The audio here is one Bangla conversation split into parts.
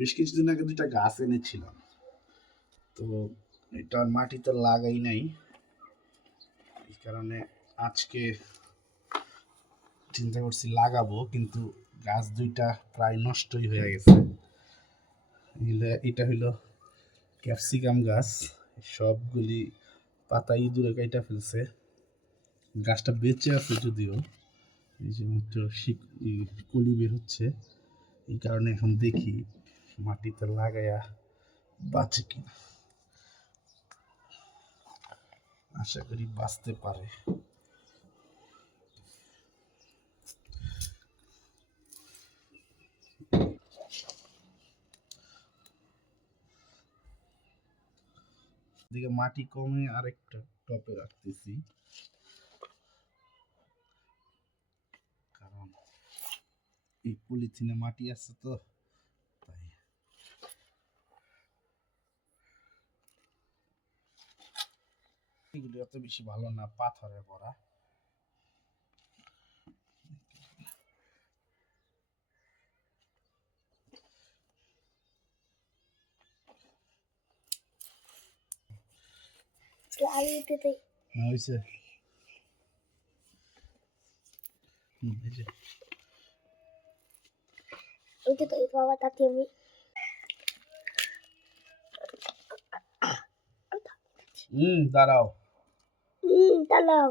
বেশ কিছুদিন আগে দুইটা গাছ এনেছিলাম, তো এটা মাটিতে লাগাই নাই। এই কারণে আজকে চিন্তা করছি লাগাবো, কিন্তু গাছ দুইটা প্রায় নষ্টই হয়ে গেছে। এটা হইলো ক্যাপসিকাম গাছ, সবগুলি পাতা ইঁদুরে কাইটা ফেলছে। গাছটা বেঁচে আছে যদিও, এই যে মাত্র কলি বের হচ্ছে। এই কারণে এখন দেখি মাটিতে লাগাইয়া বাঁচে কিনা। আশা করি বাঁচতে পারে। দিকে মাটি কমে আরেকটা টপে রাখতেছি, কারণ এই পলিথিনে মাটি আছে তো, তাই। এগুলি অত বেশি ভালো না, পাথরে ভরা। হয়েছে ওইটা তো বাবা তাতে আমি দাঁড়াও দাঁড়াও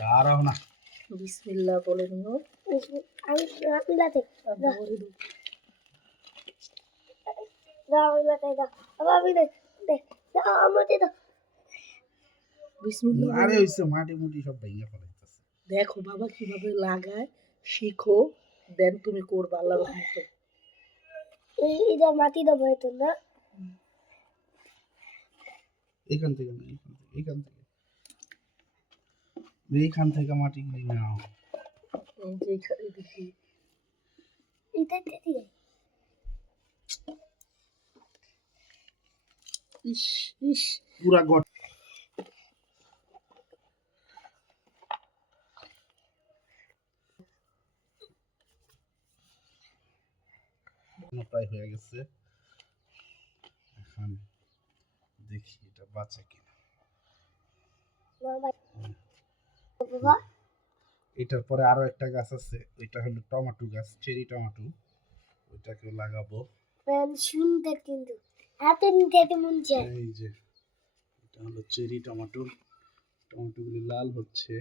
দাঁড়াও না। বিসমিল্লাহ বলে নিও। আমি রাখলাতে দাও লাতে দাও বাবা আমি দে দাও আমাকে দাও। বিসমিল্লাহ আরে হইছে, মাটি মুটি সব ভেঙে ফেলাইতেছে। দেখো বাবা কিভাবে লাগায়, শিখো, দেন তুমি করবা আল্লাহর রহমতে। এটা মাটি দেবো তো না, এখান থেকে না, এখান থেকে এইখান থেকে মাটি গুলি নাও। দেখি এটা দিয়ে ইস ইস পুরা গট প্রায় হয়ে গেছে। এখন দেখি এটা বাঁচে কিনা। বাবা এটার পরে আরো একটা গাছ আছে, ওইটা হলো টমেটো গাছ, চেরি টমেটো। ওইটাকে লাগাবো। সুন্দর কিন্তু এত নিতে মন চায়। এই যে এটা হলো চেরি টমেটো, টমেটোগুলি লাল হচ্ছে।